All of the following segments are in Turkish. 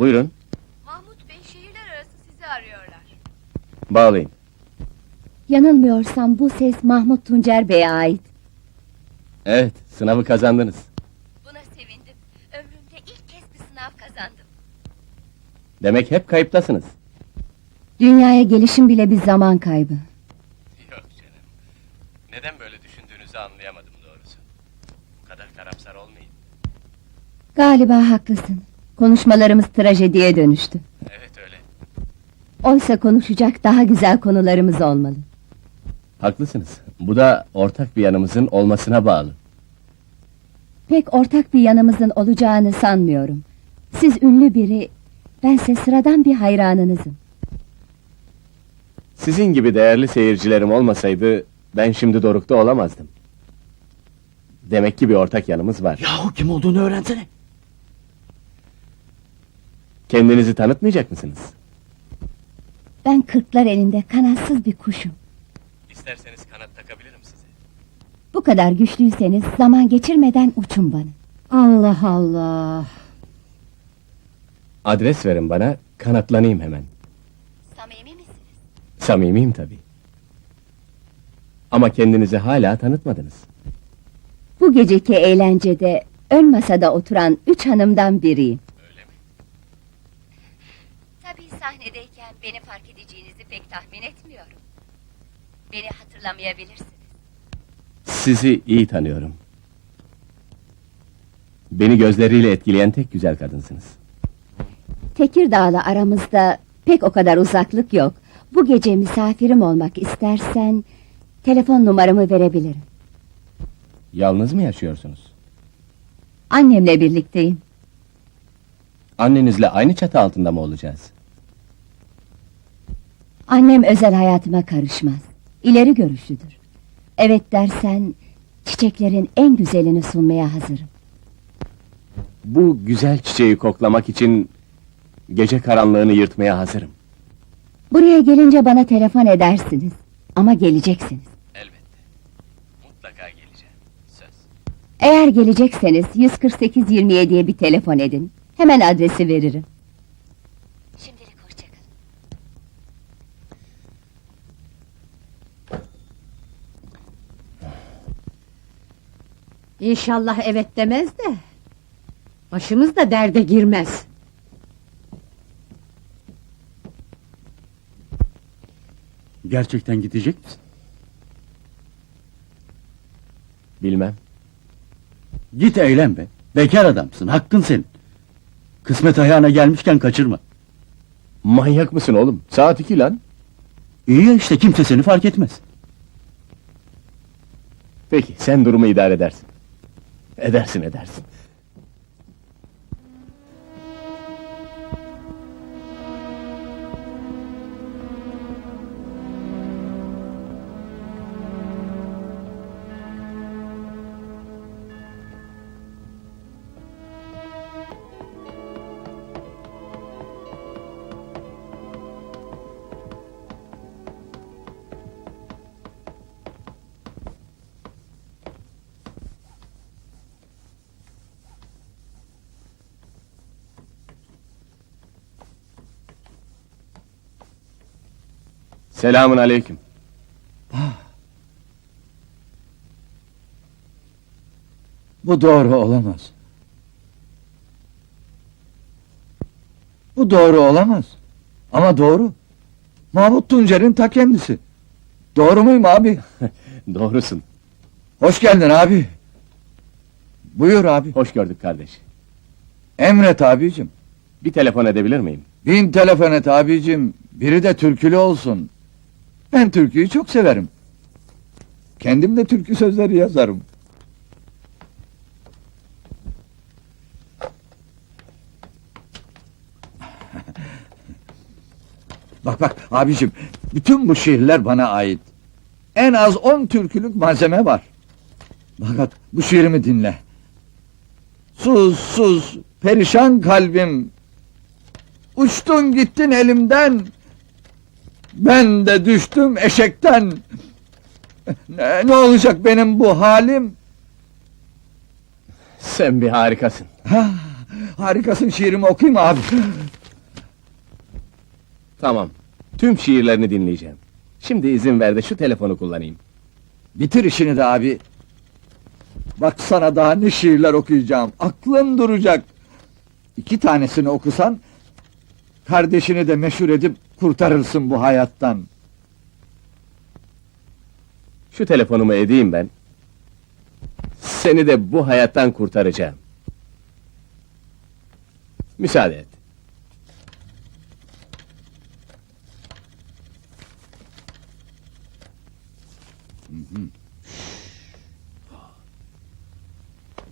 Buyurun, Mahmut Bey şehirler arası sizi arıyorlar. bağlayın. Yanılmıyorsam bu ses Mahmut Tuncer Bey'e ait. Evet, sınavı kazandınız. Buna sevindim. Ömrümde ilk kez bir sınav kazandım. Demek hep kayıptasınız. Dünyaya gelişim bile bir zaman kaybı. Yok canım. Neden böyle düşündüğünüzü anlayamadım doğrusu. Bu kadar karamsar olmayın. Galiba haklısın. Konuşmalarımız trajediye dönüştü. Evet öyle. Oysa konuşacak daha güzel konularımız olmalı. Haklısınız. Bu da ortak bir yanımızın olmasına bağlı. Pek ortak bir yanımızın olacağını sanmıyorum. Siz ünlü biri, bense sıradan bir hayranınızım. Sizin gibi değerli seyircilerim olmasaydı ben şimdi dorukta olamazdım. Demek ki bir ortak yanımız var. Yahu kim olduğunu öğrensene. Kendinizi tanıtmayacak mısınız? Ben kırklar elinde kanatsız bir kuşum. İsterseniz kanat takabilirim size. Bu kadar güçlüyseniz zaman geçirmeden uçun bana. Allah Allah. Adres verin bana, kanatlanayım hemen. Samimi misiniz? Samimiyim tabii. Ama kendinizi hala tanıtmadınız. Bu geceki eğlencede ön masada oturan üç hanımdan biriyim. Sahnedeyken beni fark edeceğinizi pek tahmin etmiyorum. Beni hatırlamayabilirsiniz. Sizi iyi tanıyorum. Beni gözleriyle etkileyen tek güzel kadınsınız. Tekirdağ'la aramızda pek o kadar uzaklık yok. Bu gece misafirim olmak istersen telefon numaramı verebilirim. Yalnız mı yaşıyorsunuz? Annemle birlikteyim. Annenizle aynı çatı altında mı olacağız? Annem özel hayatıma karışmaz. İleri görüşlüdür. Evet dersen çiçeklerin en güzelini sunmaya hazırım. Bu güzel çiçeği koklamak için gece karanlığını yırtmaya hazırım. Buraya gelince bana telefon edersiniz. Ama geleceksiniz. Elbette. Mutlaka geleceğim. Söz. Eğer gelecekseniz 148-27'ye bir telefon edin. Hemen adresi veririm. İnşallah evet demez de... ...başımız da derde girmez. Gerçekten gidecek misin? Bilmem. Git eğlen be. Bekar adamsın, hakkın senin. Kısmet ayağına gelmişken kaçırma. Manyak mısın oğlum? Saat iki lan. İyi ya işte kimse seni fark etmez. Peki, sen durumu idare edersin. Edersin, edersin. Selamun aleyküm. Bu doğru olamaz. Bu doğru olamaz. Ama doğru. Mahmut Tuncer'in ta kendisi. Doğru muyum abi? Doğrusun. Hoş geldin abi. Buyur abi. Hoş gördük kardeş. Emret abicim. Bir telefon edebilir miyim? Bin telefon et abicim. Biri de türkülü olsun. Ben türküyü çok severim. Kendim de türkü sözleri yazarım. bak bak abicim, bütün bu şiirler bana ait. En az on türkülük malzeme var. Bak, bu şiirimi dinle. Sus sus, perişan kalbim. Uçtun gittin elimden. Ben de düştüm eşekten. Ne, ne olacak benim bu halim? Sen bir harikasın. Ha, Harikasın şiirimi okuyayım abi? Tamam. Tüm şiirlerini dinleyeceğim. Şimdi izin ver de şu telefonu kullanayım. Bitir işini de abi. Bak sana daha ne şiirler okuyacağım. Aklın duracak. İki tanesini okusan... ...kardeşini de meşhur edip kurtarırsın bu hayattan. Şu telefonumu edeyim ben. Seni de bu hayattan kurtaracağım. Müsaade et.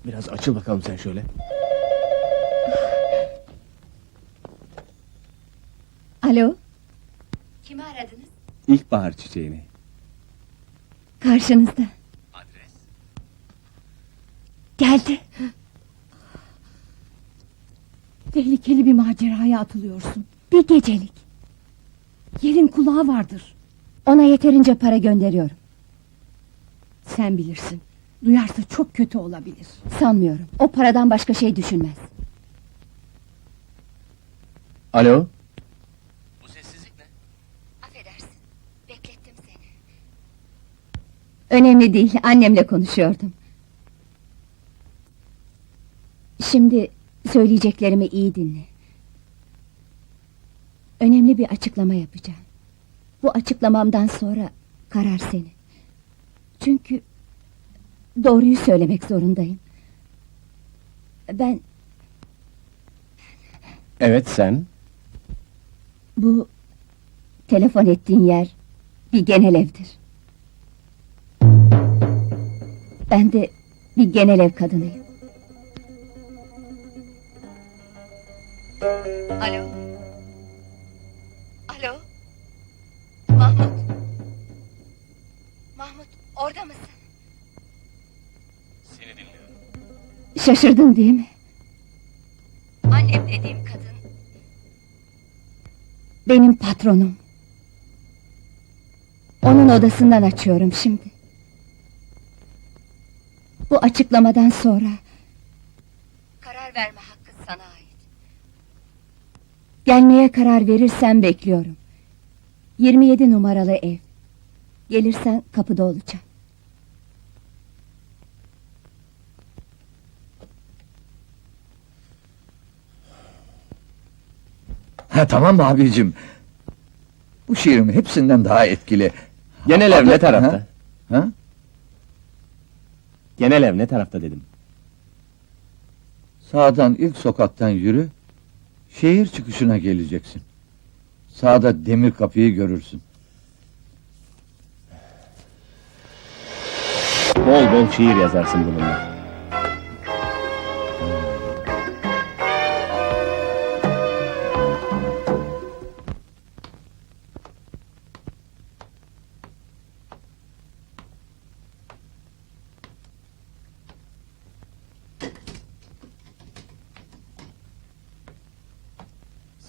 Biraz açıl bakalım sen şöyle. Alo, Kimi aradınız? İlkbahar çiçeğini. karşınızda. Adres. Geldi. Tehlikeli bir maceraya atılıyorsun. Bir gecelik. Yerin kulağı vardır. Ona yeterince para gönderiyorum. Sen bilirsin. Duyarsa çok kötü olabilir. Sanmıyorum. O paradan başka şey düşünmez. Alo? Bu sessizlik ne? Affedersin. Beklettim seni. Önemli değil, annemle konuşuyordum. Şimdi söyleyeceklerimi iyi dinle. Önemli bir açıklama yapacağım. Bu açıklamamdan sonra karar senin. Çünkü doğruyu söylemek zorundayım. Ben Evet sen. bu telefon ettiğin yer bir genel evdir. Ben de bir genel ev kadınıyım. Alo? Alo? Mahmut? Mahmut, orada mısın? Seni dinliyorum. Şaşırdın değil mi? Annem dediğim kadın Benim patronum. Onun odasından açıyorum şimdi. Bu açıklamadan sonra karar verme hakkı sana ait. gelmeye karar verirsen bekliyorum. 27 numaralı ev. Gelirsen kapıda olacağım. Ha tamam mı abicim? Bu şiirim hepsinden daha etkili. Genel ev ne tarafta? Ha? Ha? Genel ev ne tarafta dedim. Sağdan ilk sokaktan yürü. Şehir çıkışına geleceksin. Sağda demir kapıyı görürsün. Bol bol şiir yazarsın bununla.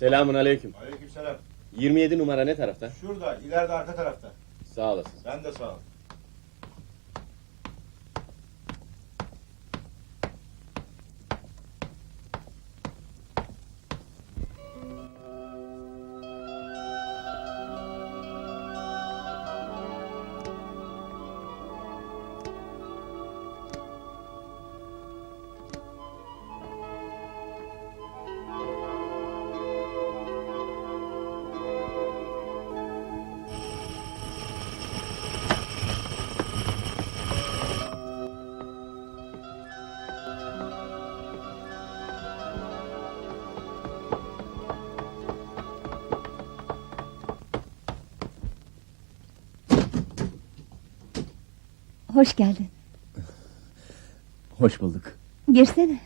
Selamun aleyküm. Aleykümselam. 27 numara ne tarafta? Şurada, ileride arka tarafta. Sağ olasın. Sen de sağ ol. Hoş geldin. Hoş bulduk. Girsene.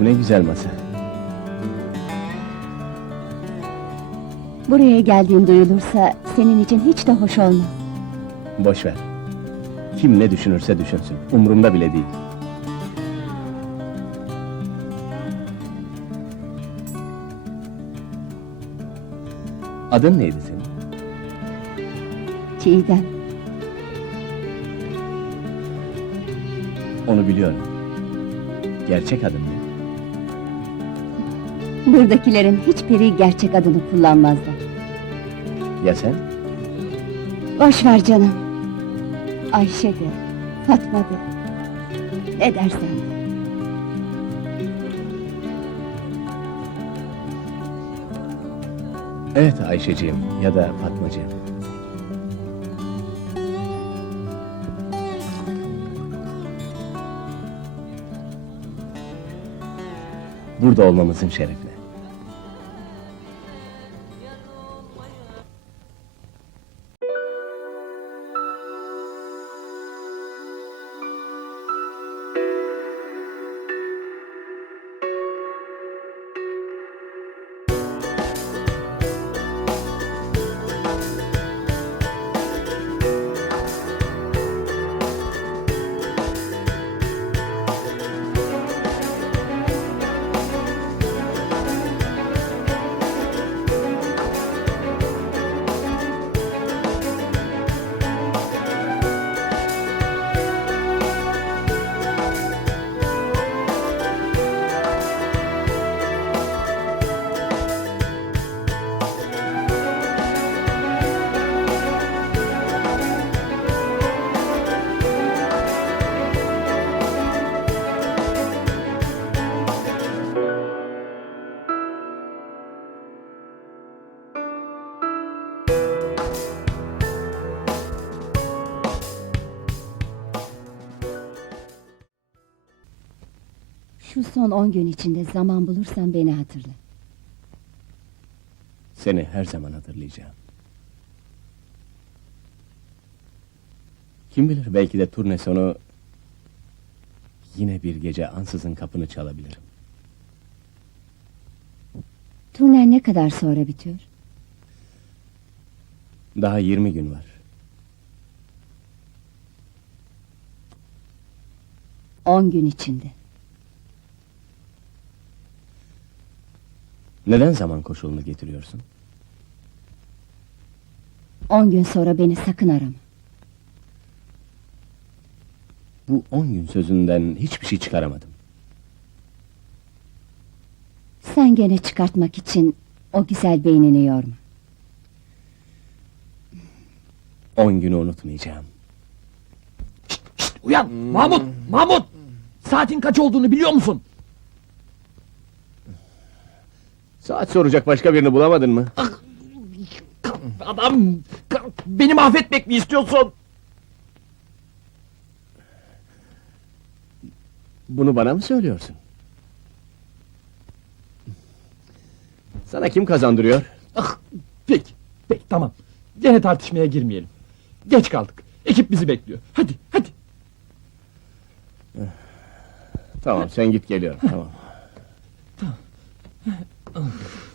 Bu ne güzel masa. Buraya geldiğin duyulursa senin için hiç de hoş olmaz. Boş ver. Kim ne düşünürse düşünsün. Umurumda bile değil. Adın neydi senin? Çiğdem. Onu biliyorum. Gerçek adın ne? Buradakilerin hiçbiri gerçek adını kullanmazlar. Ya sen? Boş ver canım. Ayşe de, Fatma de. Ne dersen de. Evet Ayşeciğim ya da Fatmacığım. Burada olmamızın şerefine. Şu son on gün içinde zaman bulursan beni hatırla. Seni her zaman hatırlayacağım. Kim bilir belki de turne sonu... ...yine bir gece ansızın kapını çalabilirim. Turnen ne kadar sonra bitiyor? Daha 20 gün var. On gün içinde. Neden zaman koşulunu getiriyorsun? On gün sonra beni sakın arama. Bu 10 gün sözünden hiçbir şey çıkaramadım. Sen gene çıkartmak için o güzel beynini yorma. 10 günü unutmayacağım. Uyan! Mahmut! Mahmut! Saatin kaç olduğunu biliyor musun? Saat soracak başka birini bulamadın mı? Adam! Beni mahvetmek mi istiyorsun? Bunu bana mı söylüyorsun? Sana kim kazandırıyor? Ah, peki, peki tamam. Gene tartışmaya girmeyelim. Geç kaldık. Ekip bizi bekliyor. Hadi, hadi. Tamam sen git geliyorum tamam. Oh.